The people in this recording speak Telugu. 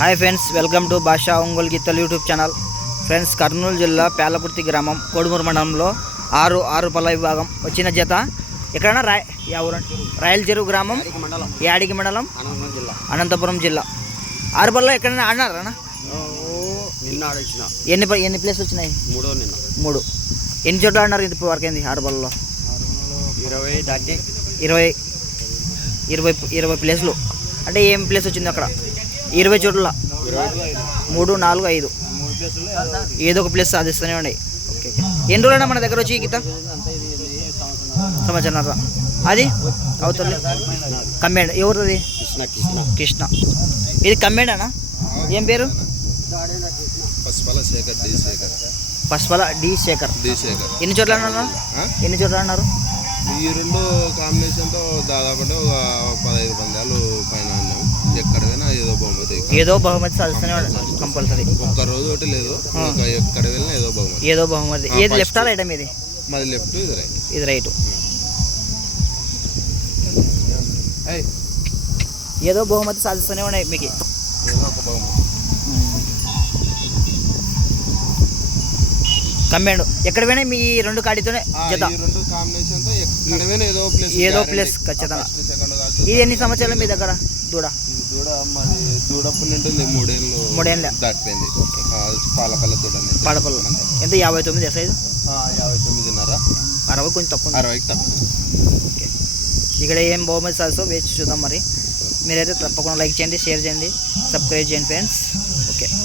హాయ్ ఫ్రెండ్స్ వెల్కమ్ టు భాషా ఒంగోలు గీతలు యూట్యూబ్ ఛానల్. ఫ్రెండ్స్ కర్నూలు జిల్లా పేలకుర్తి గ్రామం కోడుమూరు మండలంలో ఆరు ఆరు పల్ల విభాగం వచ్చిన జత. ఎక్కడన్నా రాయ్ రాయల చెరువు గ్రామం మండలం. యాడికి మండలం అనంతపురం జిల్లా. అనంతపురం జిల్లా. ఆరు పల్ల ఎక్కడైనా ఆడినారా ఎన్ని ఎన్ని ప్లేస్ వచ్చినాయి? మూడో నిన్న. మూడు. ఎన్ని చోట్ల ఆడినారు ఇప్పుడు వరకు ఏంది ఆరు పల్లలో ఇరవై దాటి. ఇరవై ఇరవై ఇరవై ప్లేస్లు. అంటే ఏం ప్లేస్ వచ్చింది అక్కడ? ఇరవై చోట్ల. మూడు నాలుగు ఐదు. ఏదో ఒక ప్లేస్ సాధిస్తూనే ఉన్నాయి ఓకే. ఎన్ని రోజులైనా మన దగ్గర వచ్చి గీత? సంవత్సరం అది? అవుతుంది కమ్మేండ్ ఎవరిది? కృష్ణ కృష్ణ. ఇది కమ్మేండనా ఏం పేరు? పసుపల డి శేఖర్. ఎన్ని చోట్ల అన్నారు? ఎన్ని చోట్ల అన్నారు? ఈ రెండు కాంబినేషన్తో దాదాపు ఒక పదహైదు పందాలు ఏదో బహుమతి. ఏదో బహుమతి సాధిస్తూనే కంపల్సరీ. ఒక్క రోజు ఒకటి లేదు ఎక్కడ వెళ్ళినా ఏదో బహుమతి. ఏదో బహుమతి. ఏది. లెఫ్టా రైటా మీది? మాది లెఫ్ట్ ఇది రైట్ ఇది రైట్ ఏదో బహుమతి సాధిస్తూనే ఉన్నాయి మీకు. కమ్మేండు ఎక్కడ పోయినా మీ రెండు కాడితోనే జత. రెండు ఏదో ప్లేస్ ఏదో ఖచ్చితంగా. ఇది ఎన్ని సంవత్సరాలు మీ దగ్గర? దూడ. దూడ మాది దూడప్పుడు ఉంటుంది మూడేళ్ళు మూడేళ్ళ. దాటిపోయింది. ఆ, పాలపల్ల దూడ నిండింది. పడపల్లు ఎంత? యాభై తొమ్మిది సైజు యాభై తొమ్మిదిన్నర. అరవై కొంచెం తక్కువ ఉంది. అరవైకి తక్కువ. ఓకే. ఇక్కడ ఏం బహుమతి సాధిస్తో వేచి చూద్దాం మరి. మీరైతే తప్పకుండా లైక్ చేయండి షేర్ చేయండి సబ్స్క్రైబ్ చేయండి ఫ్రెండ్స్. ఓకే.